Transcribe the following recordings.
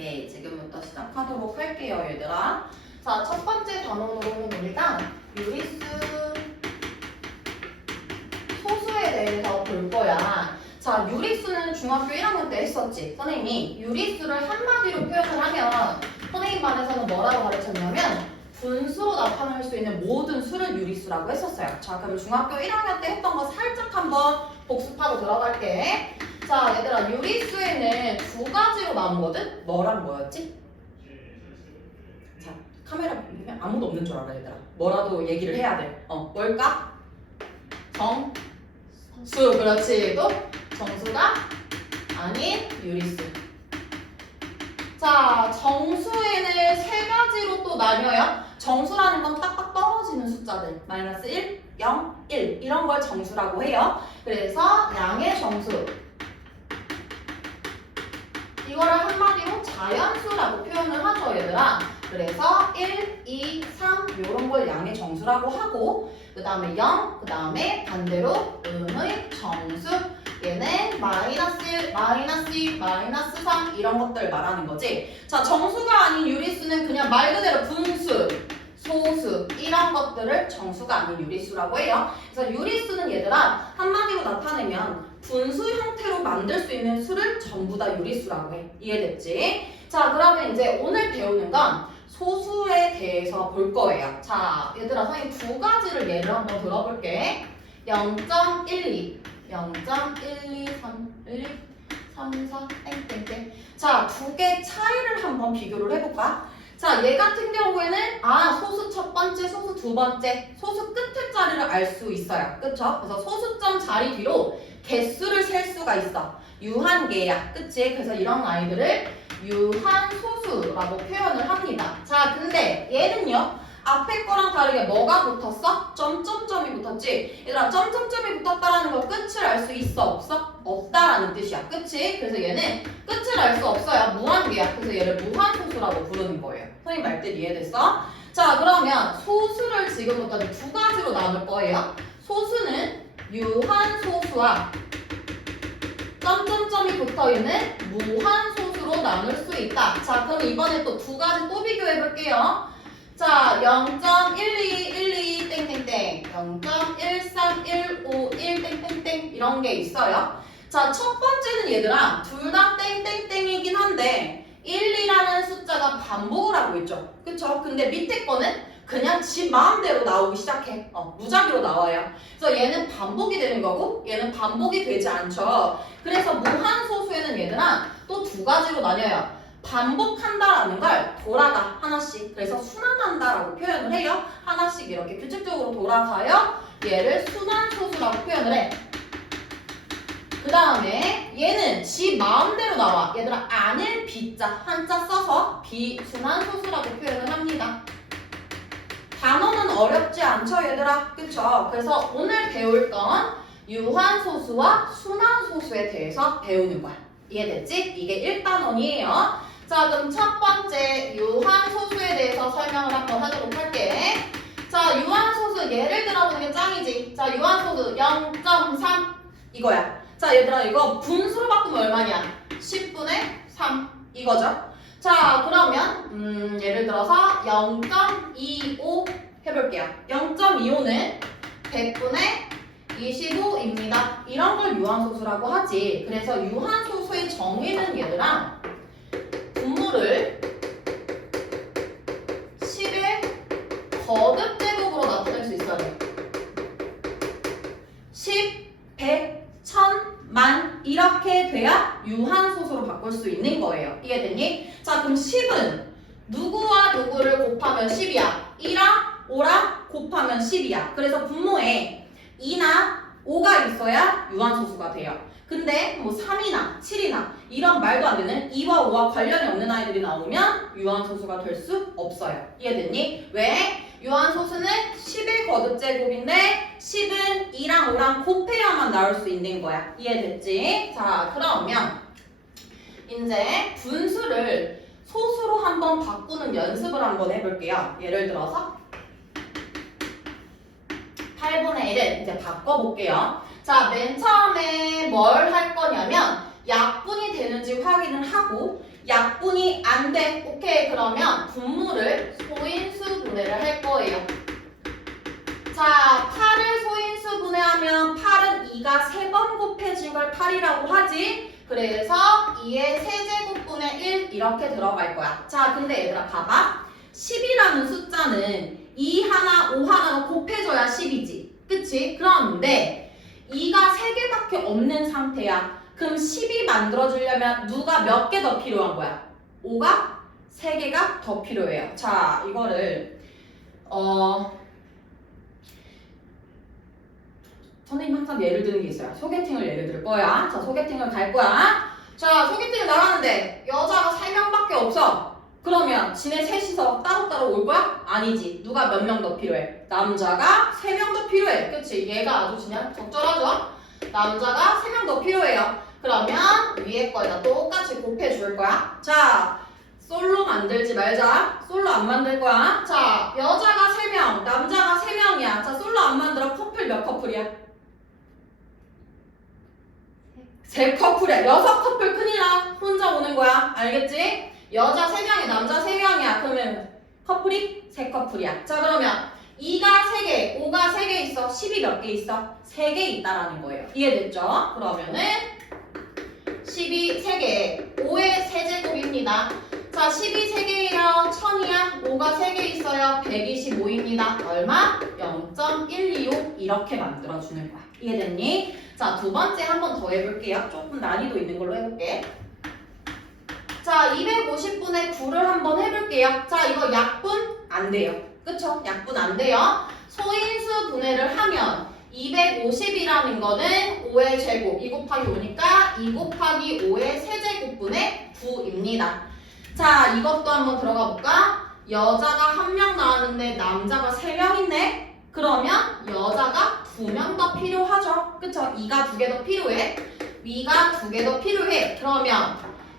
오케이, 지금부터 시작하도록 할게요, 얘들아. 자, 첫 번째 단원으로는 우리가 유리수 소수에 대해서 볼 거야. 자, 유리수는 중학교 1학년 때 했었지. 선생님이 유리수를 한마디로 표현을 하면 선생님 반에서는 뭐라고 가르쳤냐면 분수로 나타낼 수 있는 모든 수를 유리수라고 했었어요. 자, 그럼 중학교 1학년 때 했던 거 살짝 한번 복습하고 들어갈게. 자, 얘들아, 유리수에는 두 가지로 나누거든? 뭐랑 뭐였지? 자, 카메라 보면 아무도 없는 줄 알아, 얘들아. 뭐라도 얘기를 해야 돼. 어, 뭘까? 정, 수. 그렇지. 또 정수가 아닌 유리수. 자, 정수에는 세 가지로 또 나뉘어요. 정수라는 건 딱딱 떨어지는 숫자들. 마이너스 1, 0, 1. 이런 걸 정수라고 해요. 그래서 양의 정수. 이거를 한마디로 자연수라고 표현을 하죠, 얘들아. 그래서 1, 2, 3 이런 걸 양의 정수라고 하고 그 다음에 0, 그 다음에 반대로 음의 정수 얘는 마이너스 1, 마이너스 2, 마이너스 3 이런 것들 말하는 거지. 자, 정수가 아닌 유리수는 그냥 말 그대로 분수, 소수 이런 것들을 정수가 아닌 유리수라고 해요. 그래서 유리수는 얘들아 한마디로 나타내면 분수 형태로 만들 수 있는 수를 전부 다 유리수라고 해. 이해됐지? 자, 그러면 이제 오늘 배우는 건 소수에 대해서 볼 거예요. 자, 얘들아 선생님 두 가지를 예를 한번 들어볼게. 0.12, 0.123, 1, 3, 4, 땡땡땡. 자, 두 개 차이를 한번 비교를 해볼까? 자, 얘 같은 경우에는 아, 소수 첫 번째, 소수 두 번째, 소수 끝에 자리를 알 수 있어요. 그쵸? 그래서 소수점 자리 뒤로 개수를 셀 수가 있어. 유한계야. 그치? 그래서 이런 아이들을 유한소수라고 표현을 합니다. 자, 근데 얘는요. 앞에 거랑 다르게 뭐가 붙었어? 점점점이 붙었지? 얘들아, 점점점이 붙었다라는 거 끝을 알 수 있어? 없어? 없다라는 뜻이야. 그치? 그래서 얘는 끝을 알 수 없어요. 무한계야. 그래서 얘를 무한소수라고 부르는 거예요. 선생님 말뜻 이해됐어? 자, 그러면 소수를 지금부터 두 가지로 나눌 거예요. 소수는 유한소수와 점점점이 붙어 있는 무한소수로 나눌 수 있다. 자, 그럼 이번에 또 두 가지 또 비교해 볼게요. 자, 0.1212 땡땡땡, 0.1315 땡땡땡 이런 게 있어요. 자, 첫 번째는 얘들아, 둘 다 땡땡땡이긴 한데 1이라는 숫자가 반복을 하고 있죠. 그쵸? 근데 밑에 거는 그냥 지 마음대로 나오기 시작해. 어, 무작위로 나와요. 그래서 얘는 반복이 되는 거고 얘는 반복이 되지 않죠. 그래서 무한소수에는 얘들아 또 두 가지로 나뉘어요. 반복한다라는 걸 돌아가 하나씩 그래서 순환한다라고 표현을 해요. 하나씩 이렇게 규칙적으로 돌아가요. 얘를 순환소수라고 표현을 해. 그 다음에 얘는 지 마음대로 나와. 얘들아 안을 비자 한자 써서 비순환소수라고 표현을 합니다. 단어는 어렵지 않죠 얘들아 그쵸? 그래서 오늘 배울 건 유한소수와 순환소수에 대해서 배우는 거야 이해됐지? 이게 1단원이에요 자 그럼 첫 번째 유한소수에 대해서 설명을 한번 하도록 할게. 자 유한소수 예를 들어보는 게 짱이지. 자 유한소수 0.3 이거야. 자 얘들아 이거 분수로 바꾸면 얼마냐? 10분의 3 이거죠? 자 그러면 음, 예를 들어서 0.25 해볼게요. 0.25는 100분의 25입니다. 이런 걸 유한소수라고 하지. 그래서 유한소수의 정의는 얘들아 분모를 10의 거듭 제곱으로 나타낼 수 있어야 돼 10, 100, 1000, 만 이렇게 돼야 유한소수로 바꿀 수 있는 거예요. 이해됐니? 자 그럼 10은 누구와 누구를 곱하면 10이야? 2랑 5랑 곱하면 10이야. 그래서 분모에 2나 5가 있어야 유한소수가 돼요. 근데 뭐 3이나 7이나 이런 말도 안 되는 2와 5와 관련이 없는 아이들이 나오면 유한소수가 될 수 없어요. 이해됐니? 왜? 유한소수는 10의 거듭제곱인데 10은 2랑 5랑 곱해야만 나올 수 있는 거야. 이해됐지? 자, 그러면 이제 분수를 소수로 한번 바꾸는 연습을 한번 해볼게요. 예를 들어서 8분의 1을 이제 바꿔볼게요. 자, 맨 처음에 뭘 할 거냐면 약분 이 되는지 확인을 하고 약분이 안 돼. 오케이. 그러면 분모를 소인수 분해를 할 거예요. 자, 8을 소인수 분해하면 8은 2가 3번 곱해진 걸 8이라고 하지. 그래서 2의 세제곱분의 1 이렇게 들어갈 거야. 자, 근데 얘들아 봐봐. 10이라는 숫자는 2 하나, 5 하나가 곱해져야 10이지. 그치? 그런데 2가 3개밖에 없는 상태야. 그럼 10이 만들어지려면 누가 몇 개 더 필요한 거야? 5가 3개가 더 필요해요. 자, 이거를 어 선생님 항상 예를 드는 게 있어요. 소개팅을 예를 들 거야. 자, 소개팅을 갈 거야. 자, 소개팅을 나가는데 여자가 3명밖에 없어. 그러면 지네 셋이서 따로따로 올 거야? 아니지. 누가 몇 명 더 필요해? 남자가 3명 더 필요해. 그치? 얘가 아주 그냥 적절하죠? 남자가 3명 더 필요해요. 그러면 위에 거에다 똑같이 곱해 줄 거야. 자, 솔로 만들지 말자. 솔로 안 만들 거야. 자, 여자가 3명, 남자가 3명이야. 자, 솔로 안 만들어. 커플 몇 커플이야? 세 커플이야. 여섯 커플 큰일 나. 혼자 오는 거야. 알겠지? 여자 3명이 남자 3명이야. 그러면 커플이 세 커플이야. 자, 그러면 2가 3개, 5가 3개 있어. 10이 몇 개 있어? 3개 있다라는 거예요. 이해됐죠? 그러면은 10이 3개, 5의 세제곱입니다. 자, 10이 3개예요. 1000이야. 5가 3개 있어요. 125입니다. 얼마? 0.125 이렇게 만들어주는 거야. 이해됐니? 자, 두 번째 한 번 더 해볼게요. 조금 난이도 있는 걸로 해볼게. 자, 250분의 9를 한번 해볼게요. 자, 이거 약분 안 돼요. 그쵸? 약분 안 돼요. 소인수 분해를 하면 250이라는 거는 5의 제곱, 2 곱하기 5니까 2 곱하기 5의 세제곱분의 9입니다. 자, 이것도 한번 들어가 볼까? 여자가 한 명 나왔는데 남자가 세명 있네? 그러면 여자가 두명더 필요하죠. 그쵸? 2가 두개더 필요해. 위가 두개더 필요해. 그러면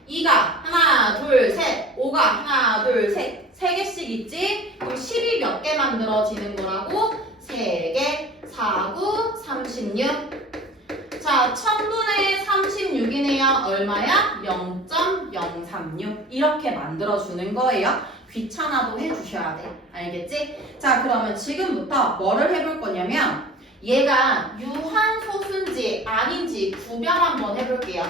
2가 하나, 둘, 셋, 5가 하나, 둘, 셋, 세 개씩 있지? 그럼 10이 몇 개 만들어지는 거라고? 세 개, 4, 9, 36. 자, 1000분의 36이네요. 얼마야? 0.036. 이렇게 만들어주는 거예요. 귀찮아도 해주셔야 돼. 알겠지? 자, 그러면 지금부터 뭐를 해볼 거냐면 얘가 유한소수인지 아닌지 구별 한번 해볼게요.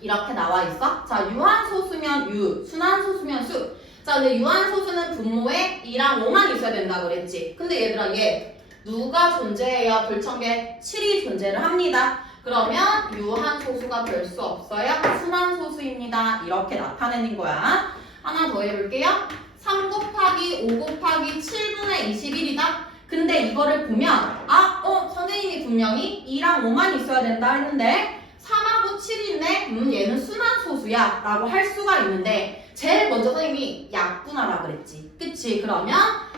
이렇게 나와 있어. 자, 유한소수면 유, 순한소수면 수. 자, 근데 유한소수는 분모에 2랑 5만 있어야 된다 그랬지. 근데 얘들아, 얘 누가 존재해요? 불청계 7이 존재를 합니다. 그러면 유한 소수가 될 수 없어요. 순한 소수입니다. 이렇게 나타내는 거야. 하나 더 해볼게요. 3 곱하기 5 곱하기 7분의 21이다. 근데 이거를 보면 아, 어, 선생님이 분명히 2랑 5만 있어야 된다 했는데 3하고 7이네? 음, 얘는 순한 소수야 라고 할 수가 있는데 제일 먼저 선생님이 약분하라 그랬지. 그치? 그러면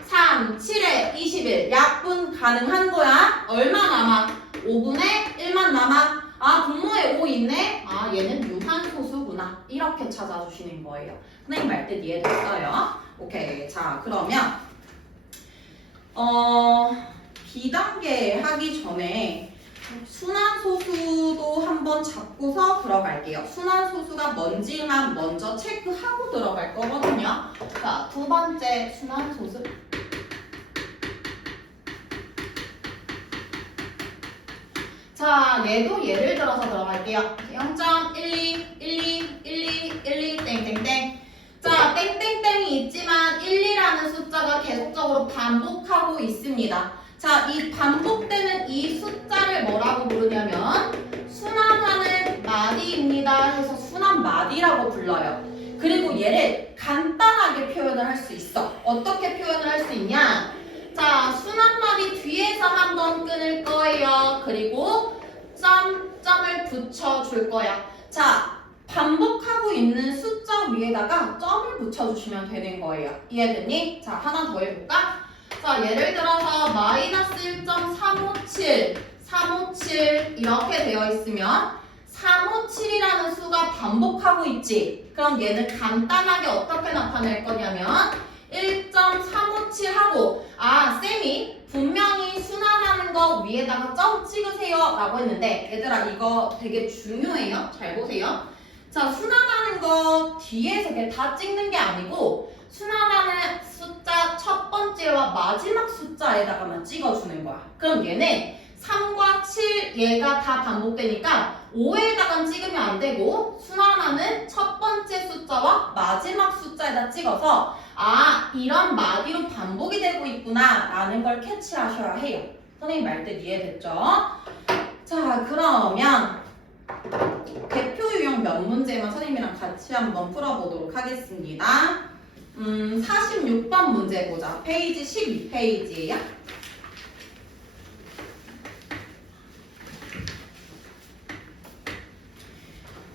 3, 7에 21 약분 가능한 거야. 얼마 남아? 5분의 1만 남아. 아, 분모에 5 있네? 아, 얘는 유한소수구나. 이렇게 찾아주시는 거예요. 선생님 말때 이해됐어요? 오케이. 자, 그러면 어, B단계 하기 전에 순환소수도 한번 잡고서 들어갈게요. 순환소수가 뭔지만 먼저 체크하고 들어갈 거거든요. 자, 두 번째 순환소수. 자, 얘도 예를 들어서 들어갈게요. 0.12, 12, 12, 12, 땡땡땡. 자, 땡땡땡이 있지만 1, 2라는 숫자가 계속적으로 반복하고 있습니다. 자, 이 반복되는 이 숫자를 뭐라고 부르냐면 순환하는 마디입니다 해서 순환 마디라고 불러요. 그리고 얘를 간단하게 표현을 할 수 있어. 어떻게 표현을 할 수 있냐? 자, 마디 뒤에서 한번 끊을 거예요. 그리고 점, 점을 붙여줄 거야. 자, 반복하고 있는 숫자 위에다가 점을 붙여주시면 되는 거예요. 이해됐니? 자, 하나 더 해볼까? 자, 예를 들어서 마이너스 1.357, 357 이렇게 되어 있으면 357이라는 수가 반복하고 있지. 그럼 얘는 간단하게 어떻게 나타낼 거냐면 1.357하고 아, 쌤이 분명히 순환하는 거 위에다가 점 찍으세요 라고 했는데 얘들아 이거 되게 중요해요. 잘 보세요. 자, 순환하는 거 뒤에서 이렇게 다 찍는 게 아니고 순환하는 숫자 첫 번째와 마지막 숫자에다가만 찍어주는 거야. 그럼 얘는 3과 7 얘가 다 반복되니까 5에다가 찍으면 안 되고 순환하는 첫 번째 숫자와 마지막 숫자에다 찍어서 아 이런 마디로 반복이 되고 있구나 라는 걸 캐치하셔야 해요. 선생님 말때 이해됐죠? 자 그러면 대표 유형 몇 문제만 선생님이랑 같이 한번 풀어보도록 하겠습니다. 음, 46번 문제 보자. 페이지 12페이지예요.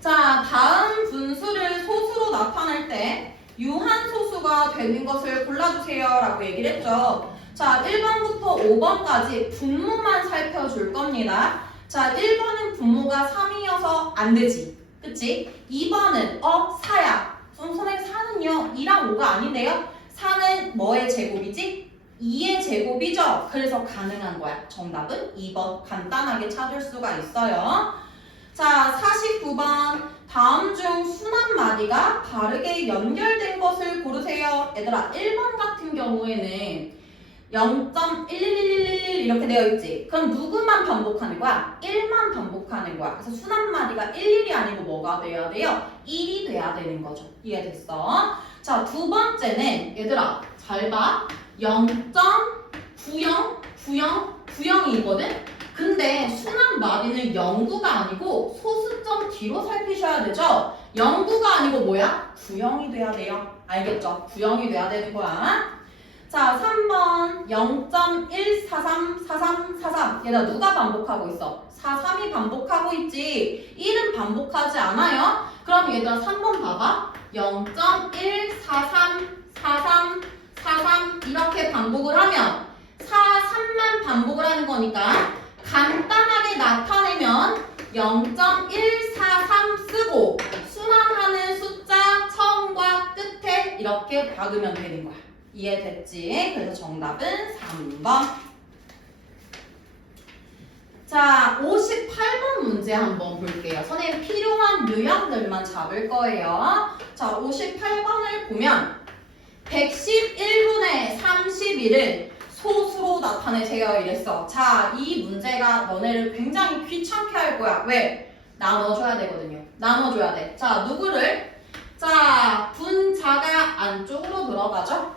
자, 다음 분수를 소수로 나타낼 때 유한 소수가 되는 것을 골라주세요 라고 얘기를 했죠. 자, 1번부터 5번까지 분모만 살펴줄 겁니다. 자, 1번은 분모가 3이어서 안 되지. 그치? 2번은 어, 4야. 선- 선생님 4는요, 2랑 5가 아닌데요? 4는 뭐의 제곱이지? 2의 제곱이죠? 그래서 가능한 거야. 정답은 2번. 간단하게 찾을 수가 있어요. 자, 49번. 다음 중 순환 마디가 바르게 연결된 것을 고르세요. 얘들아, 1번 같은 경우에는 0.11111 이렇게 되어 있지. 그럼 누구만 반복하는 거야? 1만 반복하는 거야. 그래서 순환 마디가 11이 아니고 뭐가 돼야 돼요? 1이 돼야 되는 거죠. 이해됐어? 자, 두 번째는 얘들아, 잘 봐. 0.90, 90, 90이거든? 근데 순환 마디는 0구가 아니고 소수점 뒤로 살피셔야 되죠? 0구가 아니고 뭐야? 9형이 돼야 돼요. 알겠죠? 9형이 돼야 되는 거야. 자, 3번 0.1434343 얘들아 누가 반복하고 있어? 43이 반복하고 있지 1은 반복하지 않아요 그럼 얘들아 3번 봐봐 0.1434343 이렇게 반복을 하면 4, 3만 반복을 하는 거니까 간단하게 나타내면 0.143 쓰고 순환하는 숫자 처음과 끝에 이렇게 박으면 되는 거야 이해됐지? 그래서 정답은 3번. 자, 58번 문제 한번 볼게요. 선생님 필요한 유형들만 잡을 거예요. 자, 58번을 보면 111분의 31을 소수로 나타내세요 이랬어. 자, 이 문제가 너네를 굉장히 귀찮게 할 거야. 왜? 나눠줘야 되거든요. 나눠줘야 돼. 자, 누구를? 자, 분자가 안쪽으로 들어가죠?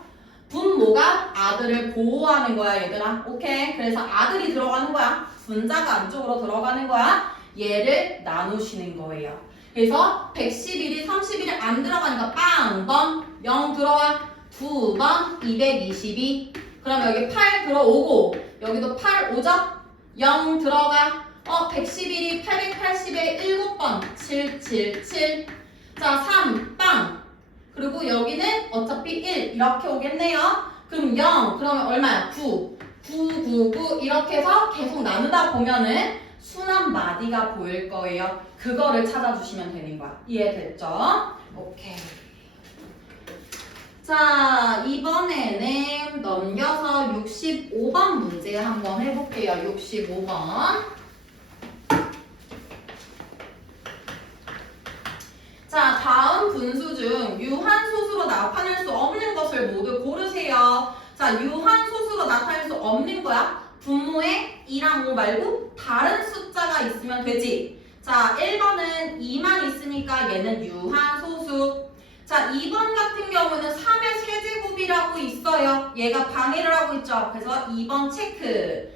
분모가 아들을 보호하는 거야 얘들아 오케이 그래서 아들이 들어가는 거야 분자가 안쪽으로 들어가는 거야 얘를 나누시는 거예요 그래서 111이 31이 안 들어가니까 빵 번 0 들어와 두번222 그럼 여기 8 들어오고 여기도 8 오죠 0 들어가 어 111이 880에 7번 777 자, 3, 빵. 그리고 여기는 어차피 1 이렇게 오겠네요. 그럼 0 그러면 얼마야? 9 9 9 9 이렇게 해서 계속 나누다 보면은 순환 마디가 보일 거예요. 그거를 찾아주시면 되는 거야. 이해됐죠? 오케이. 자 이번에는 넘겨서 65번 문제 한번 해볼게요. 65번. 자, 다음 분수 중 유한 소수로 나타낼 수 없는 것을 모두 고르세요. 자, 유한 소수로 나타낼 수 없는 거야. 분모에 2랑 5 말고 다른 숫자가 있으면 되지. 자, 1번은 2만 있으니까 얘는 유한 소수. 자, 2번 같은 경우는 3의 세제곱이라고 있어요. 얘가 방해를 하고 있죠. 그래서 2번 체크.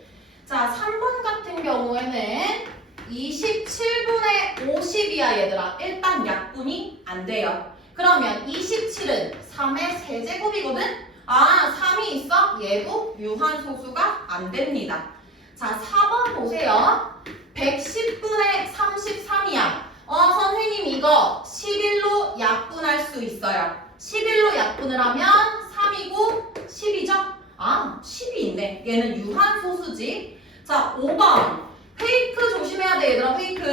자, 3번 같은 경우에는 27분의 50이야 얘들아 일단 약분이 안 돼요 그러면 27은 3의 세제곱이거든 아 3이 있어? 얘도 유한소수가 안 됩니다 자 4번 보세요 110분의 33이야 어 선생님 이거 11로 약분할 수 있어요. 11로 약분을 하면 3이고 10이죠? 아 10이 있네. 얘는 유한소수지. 자 5번. 페이크 조심해야 돼 얘들아 페이크.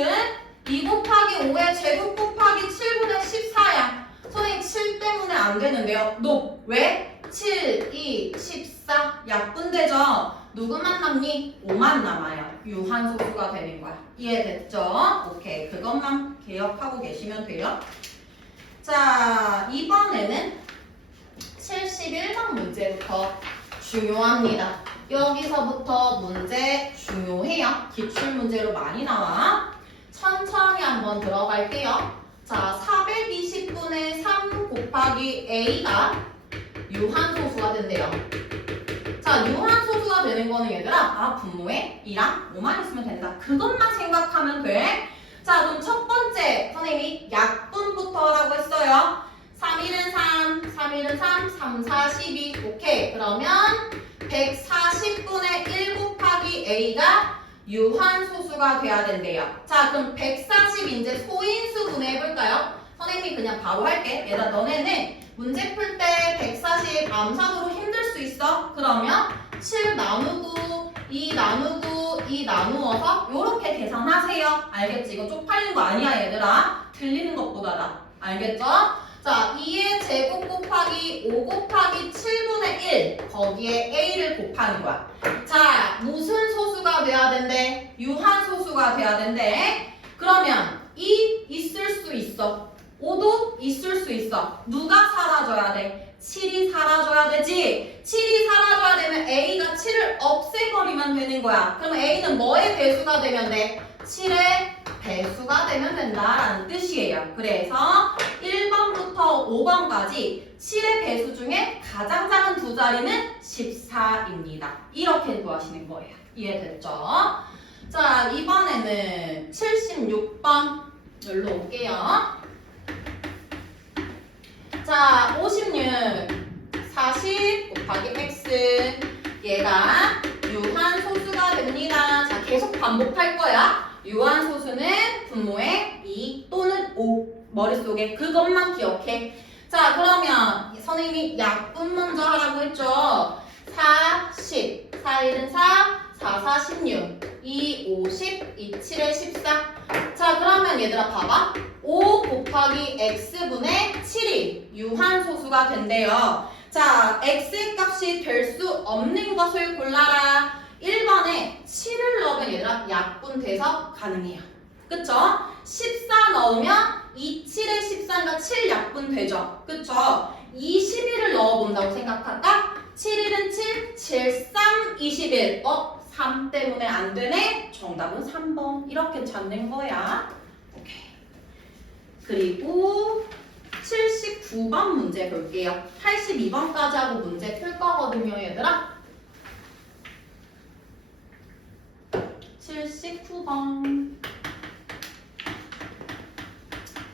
2 곱하기 5의 제곱 곱하기 7분의 14야. 선생님 7 때문에 안 되는데요. 너 왜? 7, 2, 14 약분되죠 누구만 남니? 5만 남아요. 유한소수가 되는 거야. 이해됐죠? 오케이. 그것만 기억하고 계시면 돼요. 자, 이번에는 71번 문제부터 중요합니다. 여기서부터 문제 중요해요. 기출 문제로 많이 나와. 천천히 한번 들어갈게요. 자, 420분의 3 곱하기 A가 유한소수가 된대요. 자, 유한소수가 되는 거는 얘들아, 아, 분모에 2랑 5만 있으면 된다. 그것만 생각하면 돼. 자, 그럼 첫 번째, 선생님이 약분부터라고 했어요. 3일은 3, 3일은 3, 3, 4, 12. 오케이. 그러면 140분의 1 곱하기 A가 유한소수가 돼야 된대요. 자, 그럼 140 이제 소인수 분해해볼까요? 선생님이 그냥 바로 할게. 얘들아, 너네는 문제 풀 때 140 암산으로 힘들 수 있어? 그러면 7 나누고 2 나누고 2 나누어서 이렇게 계산하세요. 알겠지? 이거 쪽팔린 거 아니야, 얘들아. 들리는 것보다다. 알겠죠? 자, 2의 제곱 곱하기 5 곱하기 7분의 1 거기에 a를 곱하는 거야. 자, 무슨 소수가 돼야 된대? 유한 소수가 돼야 된대. 그러면 2 있을 수 있어. 5도 있을 수 있어. 누가 사라져야 돼? 7이 사라져야 되지. 7이 사라져야 되면 a가 7을 없애버리면 되는 거야. 그럼 a는 뭐의 배수가 되면 돼? 7의 배수가 되면 된다라는 뜻이에요. 그래서 1번부터 5번까지 7의 배수 중에 가장 작은 두 자리는 14입니다. 이렇게 구하시는 거예요. 이해됐죠? 자, 이번에는 76번 열로 올게요. 자, 56, 40 곱하기 x 얘가 유한 소수가 됩니다. 자, 계속 반복할 거야. 유한 소수는 분모에 2 또는 5 머릿속에 그것만 기억해. 자, 그러면 선생님이 약분 먼저 하라고 했죠. 4, 10, 4, 1은 4, 4, 4, 16, 2, 5, 10, 2, 7에 14. 자, 그러면 얘들아 봐봐. 5 곱하기 x분의 7이 유한소수가 된대요. 자, x 값이 될 수 없는 것을 골라라. 1번에 7을 넣으면 얘들아 약분돼서 가능해요. 그쵸? 14 넣으면 2, 7에 14니까 7 약분되죠. 그쵸? 21을 넣어본다고 생각할까? 7일은 7, 7, 3, 21. 어? 3 때문에 안 되네? 정답은 3번. 이렇게 찾는 거야. 오케이. 그리고 79번 문제 볼게요. 82번까지 하고 문제 풀 거거든요, 얘들아. 79번.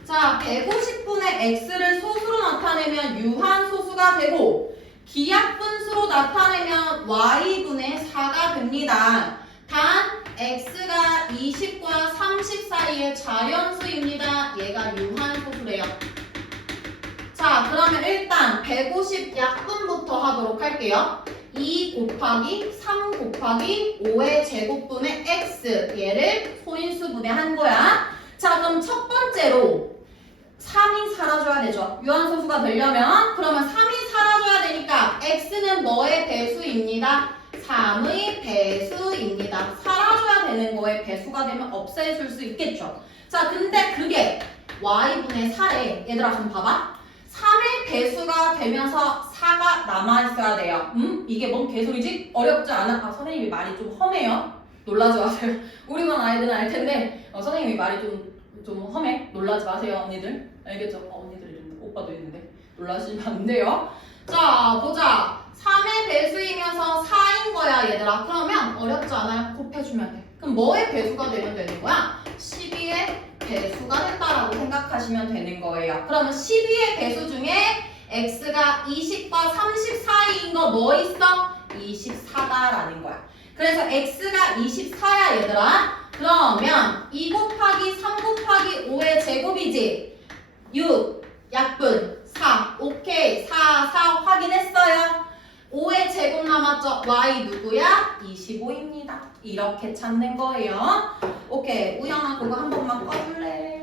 자, 150분의 x를 소수로 나타내면 유한 소수가 되고 기약분수로 나타내면 y분의 4가 됩니다. 단 x가 20과 30 사이의 자연수입니다. 얘가 유한 소수래요. 자, 그러면 일단 150 약분부터 하도록 할게요. 2 곱하기 3 곱하기 5의 제곱분의 x 얘를 소인수분해 한 거야. 자, 그럼 첫 번째로 3이 사라져야 되죠. 유한소수가 되려면 그러면 3이 사라져야 되니까 x는 뭐의 배수입니다. 3의 배수입니다. 사라져야 되는 거에 배수가 되면 없애줄 수 있겠죠. 자, 근데 그게 y분의 4래. 얘들아 좀 봐봐. 3의 배수가 되면서 4가 남아있어야 돼요. 음? 이게 뭔 개소리지? 어렵지 않아? 아, 선생님이 말이 좀 험해요. 놀라지 마세요. 우리 반 아이들은 알 텐데 어, 선생님이 말이 좀, 좀 험해. 놀라지 마세요, 언니들. 알겠죠? 어, 언니들 이름 오빠도 있는데 놀라시면 안 돼요. 자, 보자. 3의 배수이면서 4인 거야, 얘들아. 그러면 어렵지 않아요. 곱해주면 돼. 그럼 뭐의 배수가 되면 되는 거야? 12의 배수가 된다라고 생각하시면 되는 거예요. 그러면 12의 배수 중에 x가 20과 30 사이인 거 뭐 있어? 24다라는 거야. 그래서 x가 24야 얘들아. 그러면 2 곱하기 3 곱하기 5의 제곱이지. 6 약분 4 오케이 4 4 확인했어요. 5의 제곱 남았죠? y 누구야? 25입니다. 이렇게 찾는 거예요. 오케이 우영아 그거 한 번만 꺼줄래?